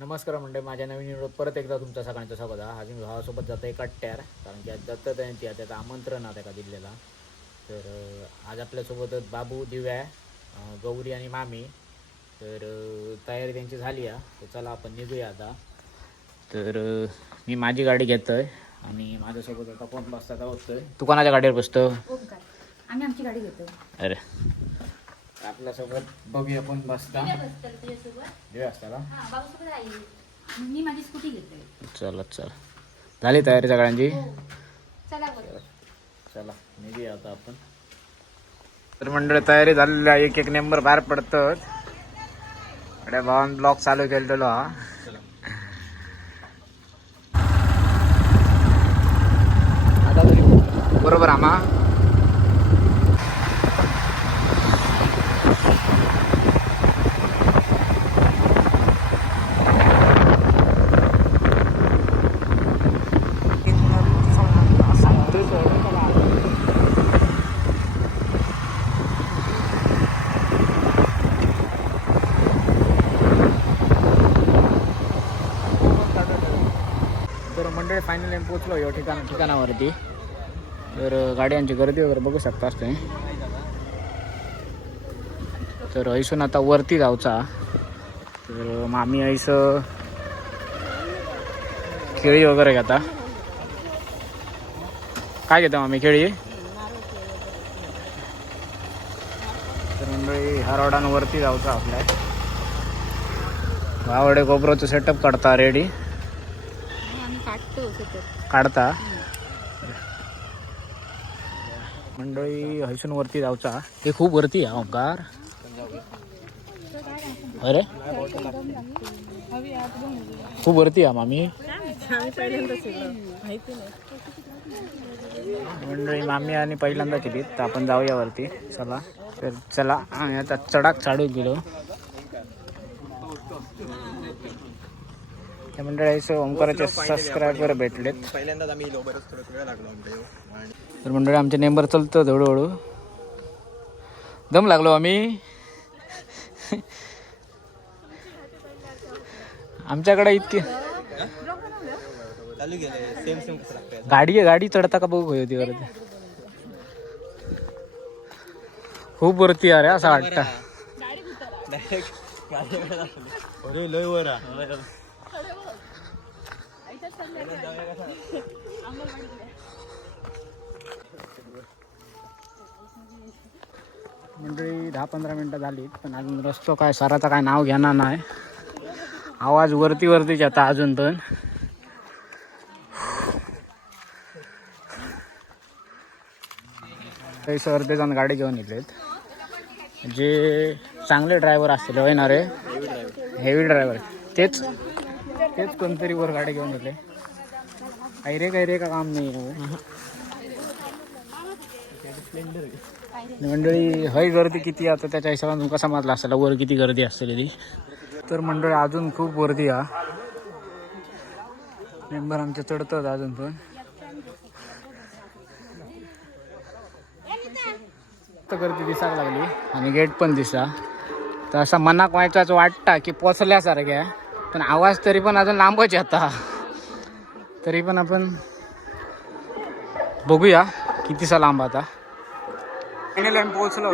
नमस्कार मंडळी, माझ्या नवीन व्हिडिओ परत एकदा तुमचं सगळ्यांचं स्वागत आहे. आज मी भावासोबत जातो एका ट्यार, कारण की आज दत्त जयंती आहे, त्याचं आमंत्रण आहे एका दिल्लीला. तर आज आपल्यासोबत बाबू, दिव्या, गौरी आणि मामी. तर तयारी त्यांची झाली आहे, तर चला आपण निघूया आता. तर मी माझी गाडी घेतो आहे आणि माझ्यासोबत आता कोण बसता होतोय. तू कोणाच्या गाडीवर बसतो? आम्ही आमची गाडी घेतो. अरे आपल्यासोबत बघूया कोण बसता. दिव्या असता का? मी माझी स्कूटी घेतोय. चला झाली तयारी सगळ्यांची? चला चला निघूया आता आपण. तर मंडळी तयारी झालेली आहे, एक एक नंबर बाहेर पडतात. अरे भावान ब्लॉग चालू केलेलो हा. आता तरी बरोबर आम्हा मंडळी फायनली आम्ही पोचलो या ठिकाणावरती. तर गाड्यांची गर्दी वगैरे बघू शकता असते. तर ऐसून आता वरती जाऊचा. तर मामी ऐस केळी वगैरे घेता. काय घेता मामी? केळी. तर मंडळी ह्या रोडांवरती जाऊचा आपल्या. गावडे गोबराचं सेटअप काढता रेडी. काढता मंडळी हैसून वरती जाऊचा. हे खूप वरती आहे ओंकार. अरे खूप वरती आहे मामी. मंडळी मामी आणि पहिल्यांदा केली, तर आपण जाऊया वरती. चला आणि आता चढाक चाडू गेलो. मंडळी ओंकाराचे सबस्क्रायबर भेटलेत पहिल्यांदाच आम्ही बरंच थोडं वेळ लागलो आमच्या. तर मंडळी आमचे नेंबर चालतं हळूहळू. दम लागलो आम्ही. आमच्याकडे इतकी चालू गेले सेम कसं लागतं. गाडी चढता का बघू होती वरती. खूप वरती अरे असं वाटतं. अरे लय वर मंडळी 10-15 मिनटं झाली, पण अजून रस्तो काय सराचा काय नाव घेणार नाही. आवाज वरतीच येता अजून पण. काही अर्धे जण गाडी घेऊन येलेत. जे चांगले ड्रायव्हर असतील येणारे हेवी ड्रायव्हर तेच कोणतरी वर गाडी घेऊन येते. काही रे का काम नाही. मंडळी हय गर्दी किती आता त्याच्या हिशोबाने तुमका समजला असेल वर किती गर्दी असते ती. तर मंडळी अजून खूप गर्दी हा. मेंबर आमचे चढतात अजून पण. गर्दी दिसायला लागली आणि गेट पण दिसा. तर असं मनाक व्हायचं वाटतं की पोचल्यासारखं आहे, पण आवाज तरी पण अजून लांबच येता. तरी पण आपण बघूया कितीसा लांब आता. फायनली आम्ही पोहोचलो.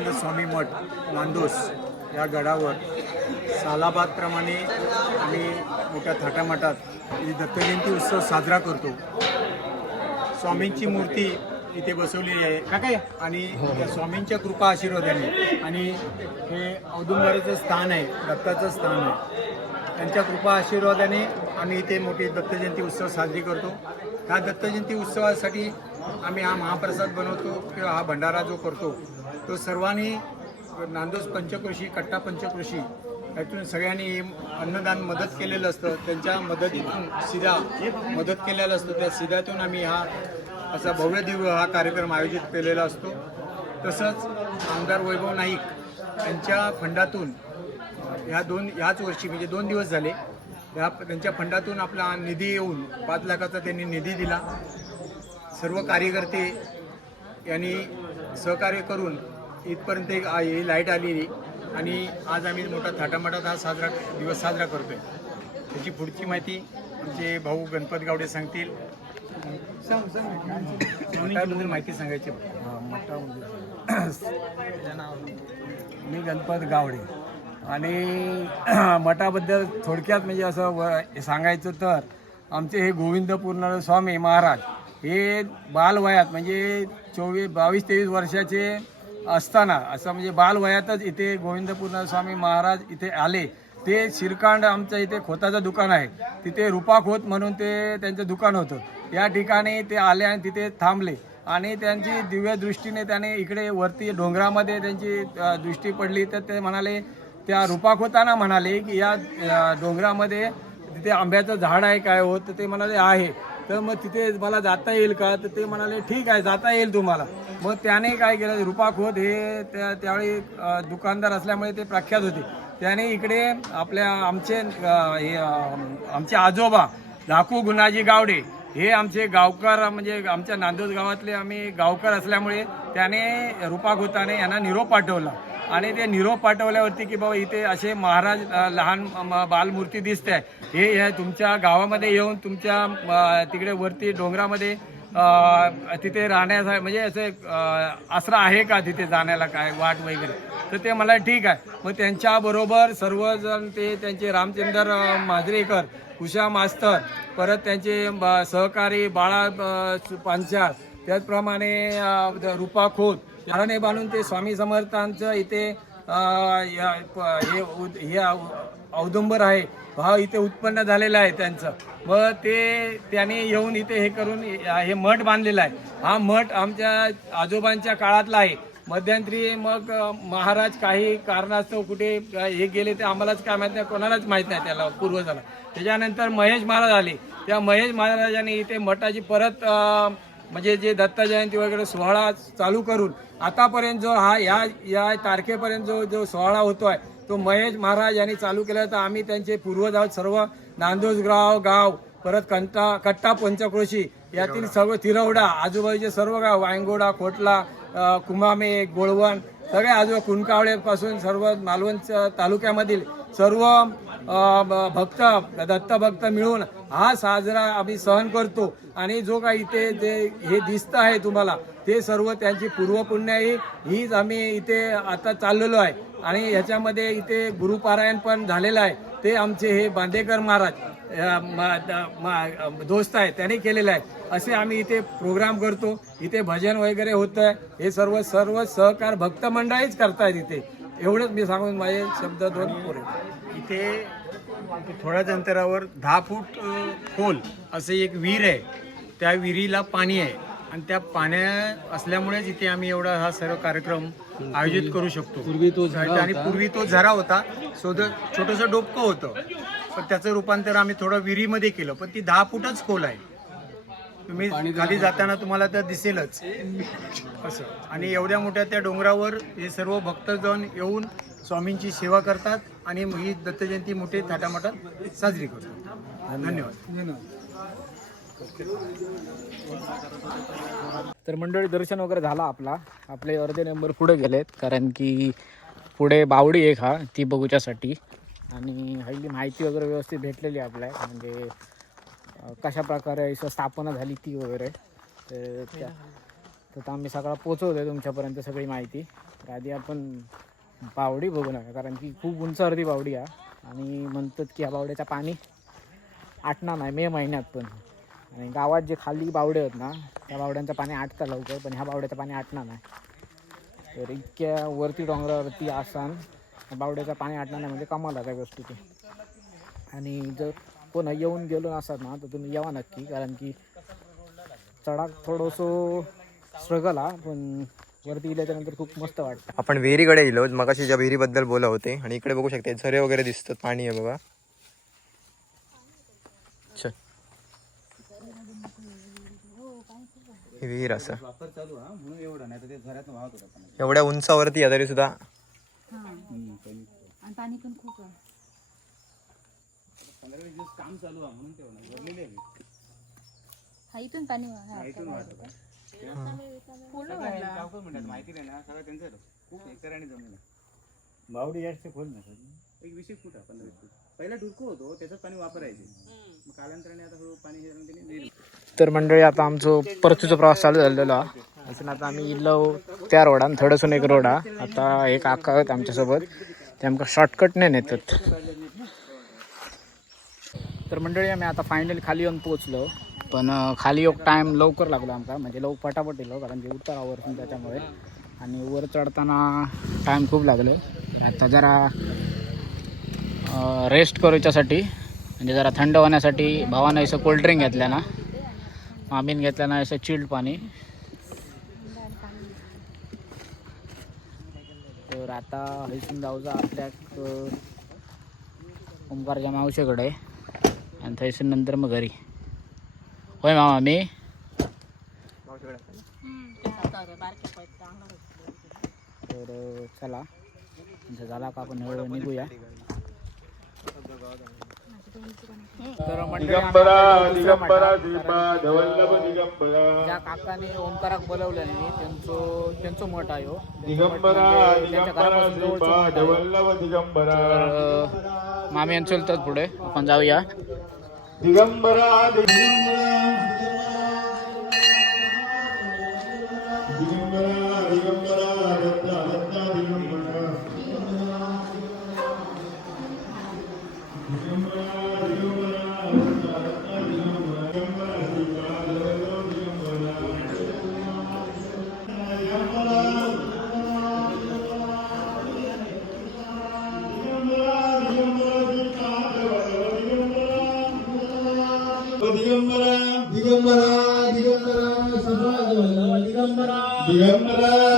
दत्तानंद स्वामी मठ नांदोस या गडावर सालाबादप्रमाणे आम्ही मोठ्या थाटामाटात ही दत्तजयंती उत्सव साजरा करतो. स्वामींची मूर्ती इथे बसवलेली आहे आणि त्या स्वामींच्या कृपा आशीर्वादाने आणि हे औदुंबराचं स्थान आहे, दत्ताचं स्थान आहे, त्यांच्या कृपा आशीर्वादाने आम्ही इथे मोठी दत्तजयंती उत्सव साजरी करतो. ह्या दत्तजयंती उत्सवासाठी आम्ही हा महाप्रसाद बनवतो किंवा हा भंडारा जो करतो तो सर्वांनी नांदोस पंचक्रोशी कट्टा पंचक्रोशी यातून सगळ्यांनी अन्नदान मदत केलेलं असतं. त्यांच्या मदतीतून सिधा मदत केलेलं असतं. त्या सिध्यातून आम्ही हा असा भव्य दिव्य हा कार्यक्रम आयोजित केलेला असतो. तसंच आमदार वैभव नाईक यांच्या फंडातून ह्याच वर्षी म्हणजे 2 दिवस झाले त्यांच्या फंडातून आपला निधी येऊन 5 लाखाचा त्यांनी निधी दिला. सर्व कार्यकर्ते यांनी सहकार्य करून इथपर्यंत ही लाईट आलेली आणि आज आम्ही मोठा थाटामाटात हा दिवस साजरा करतोय. त्याची पुढची माहिती आमचे भाऊ गणपत गावडे सांगतील. मठाबद्दल माहिती सांगायची. मी गणपत गावडे आणि मठाबद्दल थोडक्यात म्हणजे असं सांगायचं तर आमचे हे गोविंदपूर्ण स्वामी महाराज हे बालवयात म्हणजे 22-23 वर्षाचे असताना असं म्हणजे बालवयातच इथे गोविंदपूर्ण स्वामी महाराज इथे आले. ते शिरकांड आमच्या इथे खोताचं दुकान आहे, तिथे रुपाखोत म्हणून ते त्यांचं दुकान होतं. या ठिकाणी ते आले आणि तिथे थांबले आणि त्यांची दिव्य दृष्टीने त्याने इकडे वरती डोंगरामध्ये त्यांची दृष्टी पडली. तर ते म्हणाले, त्या रुपाखोताना म्हणाले की या डोंगरामध्ये तिथे आंब्याचं झाड आहे काय हो? तर ते म्हणाले आहे. तर मग तिथे मला जाता येईल का? तर ते म्हणाले ठीक आहे, जाता येईल तुम्हाला. मग त्याने काय केलं, रुपाखोत हे त्यावेळी दुकानदार असल्यामुळे ते प्रख्यात होते. त्याने इकडे आमचे आजोबा धाकू गुणाजी गावडे हे आमचे गावकर म्हणजे आमच्या नांदोस गावातले आम्ही गावकर असल्यामुळे त्याने रुपाखोताने यांना निरोप पाठवला आणि ते निरोप पाठवल्यावरती की बाबा इथे असे महाराज लहान बालमूर्ती दिसते आहे, हे तुमच्या गावामध्ये येऊन तुमच्या तिकडे वरती डोंगरामध्ये तिथे राहण्यासाठी म्हणजे असं आसरा आहे का तिथे जाण्याला काय वाट वगैरे? तर ते मला ठीक आहे. मग त्यांच्याबरोबर सर्वजण त्यांचे रामचंद्र माजरेकर, उषा मास्तर, परत त्यांचे सहकारी बाळा पांचाळ, त्याचप्रमाणे रुपा खोत त्याने बांधून ते स्वामी समर्थांचं इथे हे औदुंबर आहे हा इथे उत्पन्न झालेला आहे त्यांचं. मग त्याने येऊन इथे हे करून हे मठ बांधलेला आहे. हा मठ आमच्या आजोबांच्या काळातला आहे. मध्यंतरी मग महाराज काही कारणास्तव कुठे हे गेले ते आम्हालाच काय माहीत नाही, कोणालाच माहीत नाही त्याला पूर्वजाला. त्याच्यानंतर महेश महाराज आले. त्या महेश महाराजांनी इथे मठाची परत म्हणजे जे दत्त जयंती वगैरे सोहळा चालू करून आतापर्यंत जो हा या तारखेपर्यंत जो सोहळा होतोय तो महेश महाराज यांनी चालू केला. तर आम्ही त्यांचे पूर्वज आहोत. सर्व नांदोस गाव परत कट्टा पंचक्रोशी यातील सर्व तिरवडा आजूबाजूचे सर्व गाव वायंगोडा, खोटला, कुमामे, गोळवण सगळे आजूबाजू कुणकावळेपासून सर्व मालवण तालुक्यामधील सर्व दत्त भक्त मिळून हा साजरा आम्ही सहन करतो. आणि जो काही इथे जे हे दिसतं आहे तुम्हाला ते सर्व त्यांची पूर्वपुण्याई हीच आम्ही इथे आता चाललेलो आहे. आणि ह्याच्यामध्ये इथे गुरुपारायण पण झालेलं आहे. ते आमचे हे बांदेकर महाराज दोस्त आहे त्याने केलेलं आहे. असे आम्ही इथे प्रोग्राम करतो. इथे भजन वगैरे होतं आहे. हे सर्व सहकार भक्त मंडळीच करतायत इथे. एवढंच मी सांगून माझे शब्द 2 पुरे. इथे थोड्याच अंतरावर 10 फूट खोल असे एक विहीर आहे. त्या विहिरीला पाणी आहे आणि त्या पाण्या असल्यामुळेच इथे आम्ही एवढा हा सर्व कार्यक्रम आयोजित करू शकतो. पूर्वी तो झरा होता, छोटंसं डोबकं होतं, पण त्याचं रूपांतर आम्ही थोडं विहिरीमध्ये केलं. पण ती 10 फूटच खोल आहे. तुम्ही खाली जाताना तुम्हाला तर दिसेलच असं. आणि एवढ्या मोठ्या त्या डोंगरावर हे सर्व भक्तजण येऊन स्वामींची सेवा करतात आणि ही दत्तजयंती मोठी थाटामाटात साजरी करतात. धन्यवाद. तर मंडळी दर्शन वगैरे झाला आपले अर्धे नंबर पुढे गेलेत, कारण की पुढे बावडी एक हा ती बघूच्यासाठी आणि हल्ली माहिती वगैरे व्यवस्थित भेटलेली आपल्याला, म्हणजे कशा प्रकारे स्थापना झाली ती वगैरे. तर तर आता आम्ही सगळं पोचवतोय तुमच्यापर्यंत सगळी माहिती. तर आधी आपण बावडी बघू नका, कारण की खूप उंचावरती बावडी आहे आणि म्हणतात की ह्या बावड्याचं पाणी आटणार नाही मे महिन्यात पण. आणि गावात जे खाली बावडे आहेत ना त्या बावड्यांचं पाणी आटतं लवकर, पण ह्या बावड्याचं पाणी आटणार नाही. तर इतक्या वरती डोंगरावरती आसान बावड्याचं पाणी आटणार नाही म्हणजे कमाल आहे त्या गोष्टीची. आणि जर कोण येऊन गेलो नसतात ना तर तुम्ही यावा नक्की, कारण की चढाक थोडंसं स्ट्रगल हा, पण वरती गेल्याच्यानंतर खूप मस्त वाटतं. आपण विहिरीकडे गेलो मगाशी, ज्या विहिरीबद्दल बोला होते. आणि इकडे बघू शकते झरे वगैरे दिसतात, पाणी आहे बघा. चल ही विहीर असं एवढ्या उंचावरती आहे तरी सुद्धा आणि पाणी पण खूप आहे. हा इथून पाणी बावडी जास्त खोल नसत, एक 20 फूट आहे, 15 फूट. पहिला डुरकू होतो त्याच्यात पाणी वापरायचे, मग कालांतराने आता हळू पाणी हे त्यांनी. तर मंडळी आता आमचं परतीचा प्रवास चालू झालेला आहे. अजून आता आम्ही इल्लो त्या रोडान थोडंसून एक रोड आहे. आता एक काका आहेत आमच्यासोबत, ते आमका शॉर्टकटने नेतात. तर मंडळी आम्ही आता फायनली खाली येऊन पोहोचलो, पण खाली एक टाईम लवकर लागलो आमका, म्हणजे फटाफट येलो कारण की उतारावरसून त्याच्यामुळे. आणि वर चढताना टाईम खूप लागलो. आता जरा रेस्ट करूच्यासाठी म्हणजे जरा थंड होण्यासाठी भावानं असं कोल्ड्रिंक घेतलं ना, मामीन घेतलं ना असं चिल्ड पाणी. तर आता हयसून जाऊचा आपल्या ओंकारच्या मावशीकडे आणि थैसून नंतर मग घरी. होय मामा मी तर चला झाला का आपण निघूया. तर ज्या काकाने ओंकाराक बोलवलं नाही त्यांचं मठ आहे हो. त्यांच्या घरापासून जवळचं मठ आहे. तर मामी यांचं चलतात पुढे, आपण जाऊया. दिगंबरा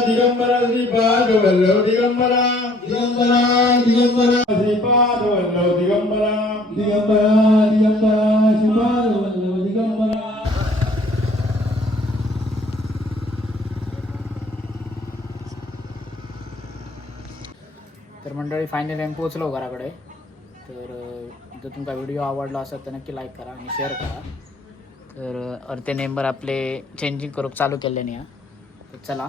दिगंबरा श्रीपाद वल्लभ दिगंबरा दिगंबरा दिगंबरा श्रीपाद वल्लभ दिगंबरा दिगंबरा दिगंबरा श्रीपाद वल्लभ दिगंबरा. तर मंडळी फायनली आम्ही पोहोचलो घराकडे. तर जर तुमचा व्हिडिओ आवडला असेल तर नक्की लाईक करा आणि शेअर करा. तर अर्धे मेंबर आपले चेंजिंग करून चालू केले नाही. तर चला